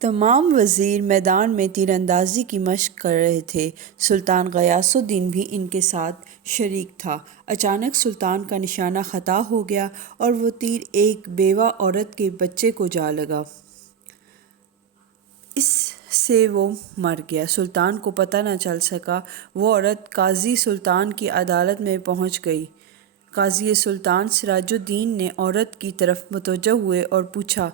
تمام وزیر میدان میں تیر اندازی کی مشق کر رہے تھے۔ سلطان غیاث الدین بھی ان کے ساتھ شریک تھا۔ اچانک سلطان کا نشانہ خطا ہو گیا اور وہ تیر ایک بیوہ عورت کے بچے کو جا لگا۔ اس سے وہ مر گیا۔ سلطان کو پتہ نہ چل سکا۔ وہ عورت قاضی سلطان کی عدالت میں پہنچ گئی۔ قاضی سلطان سراج الدین نے عورت کی طرف متوجہ ہوئے اور پوچھا،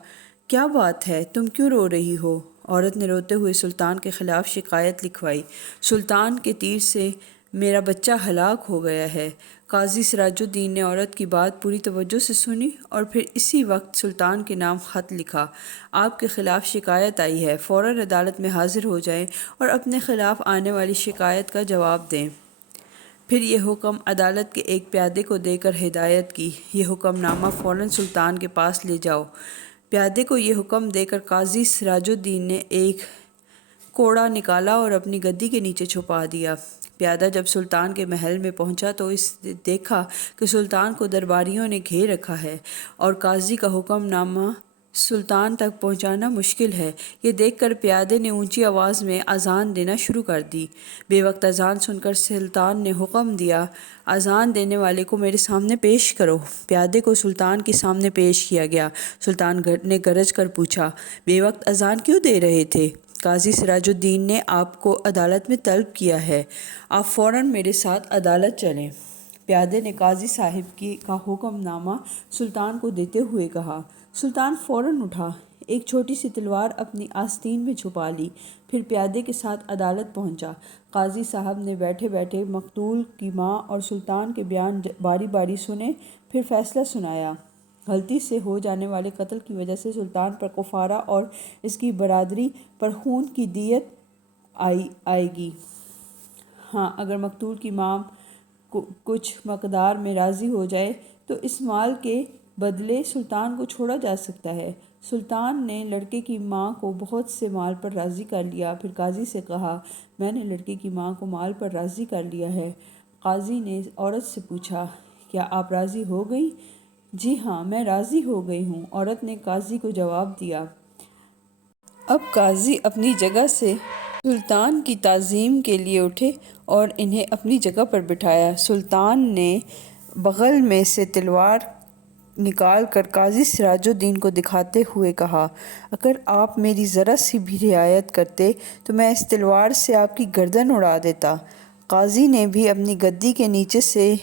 کیا بات ہے، تم کیوں رو رہی ہو؟ عورت نے روتے ہوئے سلطان کے خلاف شکایت لکھوائی۔ سلطان کے تیر سے میرا بچہ ہلاک ہو گیا ہے۔ قاضی سراج الدین نے عورت کی بات پوری توجہ سے سنی اور پھر اسی وقت سلطان کے نام خط لکھا۔ آپ کے خلاف شکایت آئی ہے، فوراً عدالت میں حاضر ہو جائیں اور اپنے خلاف آنے والی شکایت کا جواب دیں۔ پھر یہ حکم عدالت کے ایک پیادے کو دے کر ہدایت کی، یہ حکم نامہ فوراً سلطان کے پاس لے جاؤ۔ پیادے کو یہ حکم دے کر قاضی سراج الدین نے ایک کوڑا نکالا اور اپنی گدی کے نیچے چھپا دیا۔ پیادہ جب سلطان کے محل میں پہنچا تو اس نے دیکھا کہ سلطان کو درباریوں نے گھیر رکھا ہے اور قاضی کا حکم نامہ سلطان تک پہنچانا مشکل ہے۔ یہ دیکھ کر پیادے نے اونچی آواز میں اذان دینا شروع کر دی۔ بے وقت اذان سن کر سلطان نے حکم دیا، اذان دینے والے کو میرے سامنے پیش کرو۔ پیادے کو سلطان کے سامنے پیش کیا گیا۔ سلطان نے گرج کر پوچھا، بے وقت اذان کیوں دے رہے تھے؟ قاضی سراج الدین نے آپ کو عدالت میں طلب کیا ہے، آپ فوراً میرے ساتھ عدالت چلیں۔ پیادے نے قاضی صاحب کا حکم نامہ سلطان کو دیتے ہوئے کہا۔ سلطان فوراً اٹھا، ایک چھوٹی سی تلوار اپنی آستین میں چھپا لی، پھر پیادے کے ساتھ عدالت پہنچا۔ قاضی صاحب نے بیٹھے بیٹھے مقتول کی ماں اور سلطان کے بیان باری باری سنے، پھر فیصلہ سنایا۔ غلطی سے ہو جانے والے قتل کی وجہ سے سلطان پر کفارہ اور اس کی برادری پر خون کی دیت آئے گی۔ ہاں، اگر مقتول کی ماں کچھ مقدار میں راضی ہو جائے تو اس مال کے بدلے سلطان کو چھوڑا جا سکتا ہے۔ سلطان نے لڑکے کی ماں کو بہت سے مال پر راضی کر لیا، پھر قاضی سے کہا، میں نے لڑکے کی ماں کو مال پر راضی کر لیا ہے۔ قاضی نے عورت سے پوچھا، کیا آپ راضی ہو گئیں؟ جی ہاں، میں راضی ہو گئی ہوں، عورت نے قاضی کو جواب دیا۔ اب قاضی اپنی جگہ سے سلطان کی تعظیم کے لیے اٹھے اور انہیں اپنی جگہ پر بٹھایا۔ سلطان نے بغل میں سے تلوار نکال کر قاضی سراج الدین کو دکھاتے ہوئے کہا، اگر آپ میری ذرا سی بھی رعایت کرتے تو میں اس تلوار سے آپ کی گردن اڑا دیتا۔ قاضی نے بھی اپنی گدی کے نیچے سے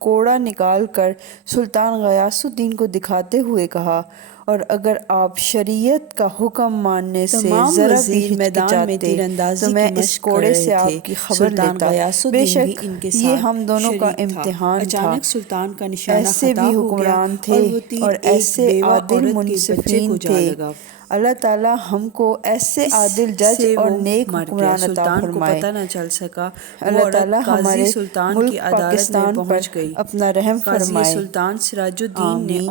کوڑا نکال کر سلطان غیاث الدین کو دکھاتے ہوئے کہا، اور اگر آپ شریعت کا حکم ماننے سے ذرا بھی ہچکچاتے تو میں اس کوڑے سے آپ کی خبر لیتا۔ بے شک یہ ہم دونوں کا امتحان تھا۔ ایسے بھی حکمران تھے اور ایسے عادل منصفین تھے۔ اللہ تعالیٰ ہم کو ایسے عادل جج اور نیک حکمران عطا فرمائے۔ اللہ تعالیٰ ہمارے ملک پاکستان پر اپنا رحم فرمائے۔ آمین۔